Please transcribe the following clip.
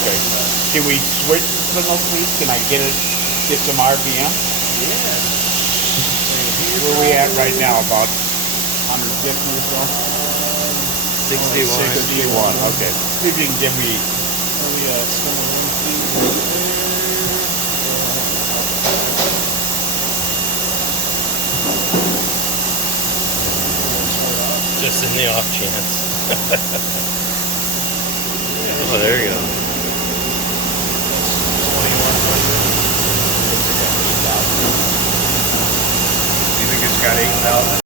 Okay. Can we switch some of these? Can I get some RPM? Yeah. Where are we at right now? About 150 or so? 61. 61. Okay. See if you can give me. Oh yeah, some of one feet right Just in the off chance. Oh, there you go. 2100. You think it's got 8,000?